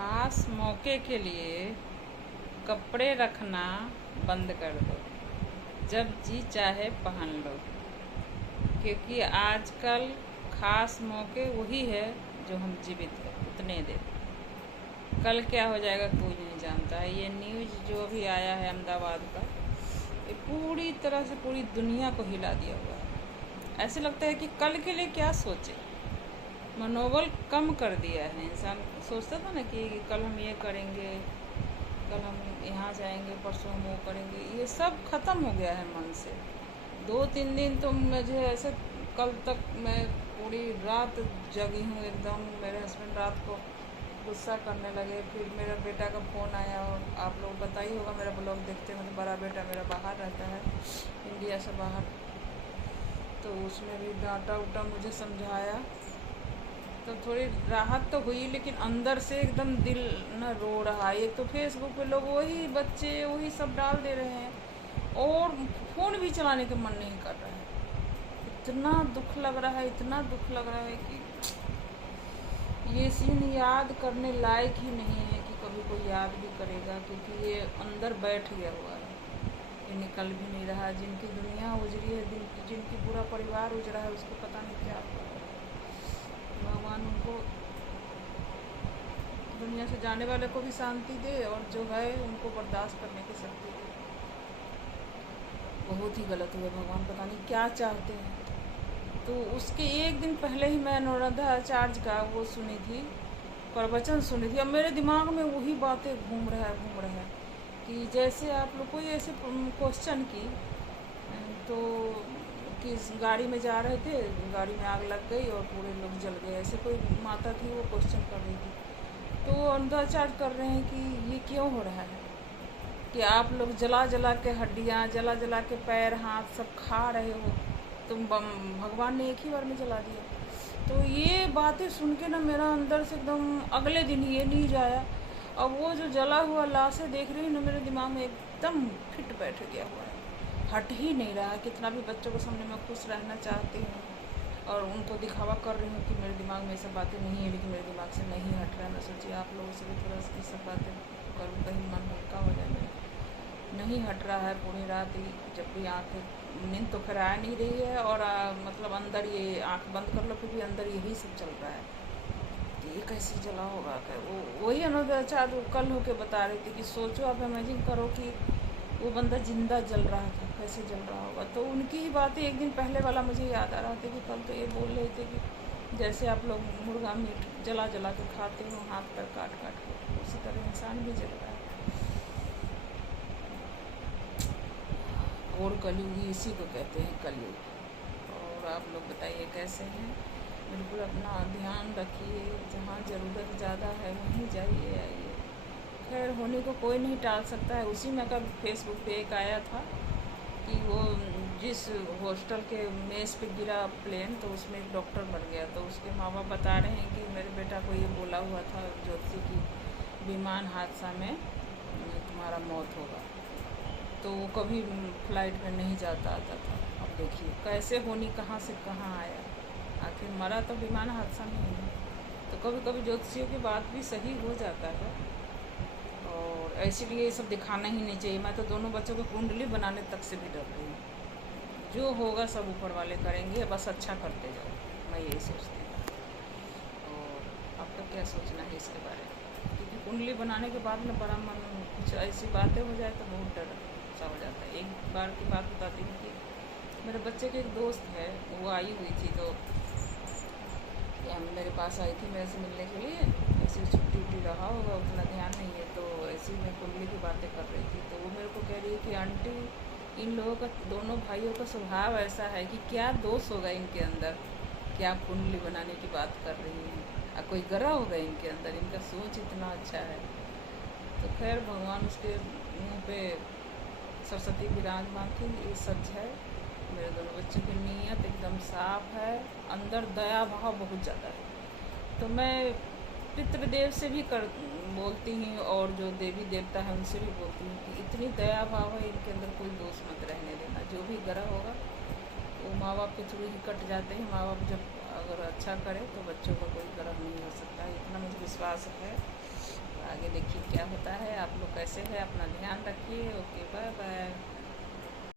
खास मौके के लिए कपड़े रखना बंद कर दो। जब जी चाहे पहन लो, क्योंकि आजकल खास मौके वही है जो हम जीवित है उतने देर। कल क्या हो जाएगा कोई नहीं जानता है। ये न्यूज़ जो भी आया है अहमदाबाद का, ये पूरी तरह से पूरी दुनिया को हिला दिया हुआ है। ऐसे लगता है कि कल के लिए क्या सोचे, मनोबल कम कर दिया है। इंसान सोचता था ना कि कल हम ये करेंगे, कल हम यहाँ जाएंगे, परसों हम वो करेंगे, ये सब ख़त्म हो गया है मन से। 2-3 दिन तो मुझे ऐसे, कल तक मैं पूरी रात जगी हूँ एकदम। मेरे हस्बैंड रात को गुस्सा करने लगे। फिर मेरा बेटा का फ़ोन आया, और आप लोग बताइए होगा, मेरा ब्लॉग देखते हैं। तो बड़ा बेटा मेरा बाहर रहता है, इंडिया से बाहर, तो उसने भी डांटा उटा, मुझे समझाया, तो थोड़ी राहत तो हुई। लेकिन अंदर से एकदम दिल न रो रहा है। एक तो फेसबुक पे लोग वही बच्चे वही सब डाल दे रहे हैं, और फ़ोन भी चलाने का मन नहीं कर रहा है। इतना दुख लग रहा है, इतना दुख लग रहा है कि ये सीन याद करने लायक ही नहीं है कि कभी कोई याद भी करेगा, क्योंकि ये अंदर बैठ गया हुआ है, ये निकल भी नहीं रहा। जिनकी दुनिया उजड़ी है, जिनकी पूरा परिवार उजड़ा है, उसको पता नहीं क्या हुआ है। भगवान उनको, दुनिया से जाने वाले को भी शांति दे, और जो है उनको बर्दाश्त करने की शक्ति दे। बहुत ही गलत हुआ, भगवान पता नहीं क्या चाहते हैं। तो उसके एक दिन पहले ही मैं अनुराधा आचार्य का वो सुनी थी, प्रवचन सुनी थी। अब मेरे दिमाग में वही बातें घूम रहा है कि जैसे आप लोग कोई ऐसे क्वेश्चन की, तो कि गाड़ी में जा रहे थे, गाड़ी में आग लग गई और पूरे लोग जल गए। ऐसे कोई माता थी, वो क्वेश्चन कर रही थी। तो अनुराधाचार्य कर रहे हैं कि ये क्यों हो रहा है कि आप लोग जला जला के हड्डियाँ, जला जला के पैर हाथ सब खा रहे हो, तुम भगवान ने एक ही बार में जला दिया। तो ये बातें सुन के ना मेरा अंदर से एकदम, अगले दिन ये न्यूज आया। अब वो जो जला हुआ लाशें देख रही हूँ ना, मेरे दिमाग में एकदम फिट बैठ गया हुआ है, हट ही नहीं रहा। कितना भी बच्चों के सामने मैं खुश रहना चाहती हूँ और उनको दिखावा कर रही हूँ कि मेरे दिमाग में ये सब बातें नहीं है, लेकिन मेरे दिमाग से नहीं हट रहा है। मैं सोची आप लोगों से भी थोड़ा सा ये सब बातें करूँ, कहीं मन हल्का हो जाए मेरा। नहीं हट रहा है। पूरी रात ही जब भी आँखें, नींद तो खैर आ नहीं रही है, और मतलब अंदर ये आँख बंद कर लो फिर भी अंदर यही सब चल रहा है कि ये कैसे जला होगा। वही अनुराधाचार्य कल होके बता रही थी कि सोचो, आप इमेजिन करो कि वो बंदा जिंदा जल रहा था, कैसे जल रहा होगा। तो उनकी ही बातें एक दिन पहले वाला मुझे याद आ रहा था कि कल तो ये बोल रहे थे कि जैसे आप लोग मुर्गा मीट जला जला के खाते हो, हाथ पर काट काट के, उसी तरह इंसान भी जल रहा है। और कलयुगी इसी को कहते हैं, कलयुग। और आप लोग बताइए कैसे हैं। बिल्कुल अपना ध्यान रखिए, जहाँ ज़रूरत ज़्यादा है वहीं जाइए आइए। खैर, होने को कोई नहीं टाल सकता है। उसी में कल फेसबुक पे एक आया था कि वो जिस हॉस्टल के मेज़ पे गिरा प्लेन, तो उसमें एक डॉक्टर मर गया। तो उसके माँ बाप बता रहे हैं कि मेरे बेटा को ये बोला हुआ था ज्योति की विमान हादसा में तुम्हारा मौत होगा, तो वो कभी फ्लाइट में नहीं जाता आता था। अब देखिए कैसे होनी, कहाँ से कहाँ आया, आखिर मरा तो विमान हादसा में ही है। तो कभी कभी ज्योतिषियों की बात भी सही हो जाता है, और इसीलिए ये सब दिखाना ही नहीं चाहिए। मैं तो दोनों बच्चों को कुंडली बनाने तक से भी डर रही हूँ। जो होगा सब ऊपर वाले करेंगे, बस अच्छा करते जाओ, मैं यही सोचती हूँ। और आपका क्या सोचना है इसके बारे में, क्योंकि कुंडली बनाने के बाद में बड़ा मन, कुछ ऐसी बातें हो जाए तो बहुत डर सा हो जाता है। एक बार की बात बताती हूँ कि मेरे बच्चे के एक दोस्त है, वो आई हुई थी, तो मेरे पास आई थी मेरे से मिलने के लिए। ऐसे छुट्टी उट्टी रहा होगा, उतना ध्यान नहीं है, तो ऐसे ही मैं कुंडली की बातें कर रही थी। तो वो मेरे को कह रही है कि आंटी, इन लोगों का, दोनों भाइयों का स्वभाव ऐसा है कि क्या दोष होगा इनके अंदर कि आप कुंडली बनाने की बात कर रही हैं, कोई गरा होगा इनके अंदर, इनका सोच इतना अच्छा है। तो खैर, भगवान उसके मुँह पे सरस्वती विराजमान थी, ये सच है। मेरे दोनों बच्चों की नीयत एकदम साफ है, अंदर दया भाव बहुत ज़्यादा है। तो मैं पितृदेव से भी बोलती हूँ, और जो देवी देवता है उनसे भी बोलती हूँ कि इतनी दया भाव है, इनके अंदर कोई दोष मत रहने देना। जो भी ग्रह होगा वो माँ बाप के थ्रू ही कट जाते हैं। माँ बाप जब अगर अच्छा करे तो बच्चों का कोई ग्रह नहीं हो सकता है, इतना मुझे विश्वास है। आगे देखिए क्या होता है। आप लोग कैसे हैं, अपना ध्यान रखिए। Okay, bye bye.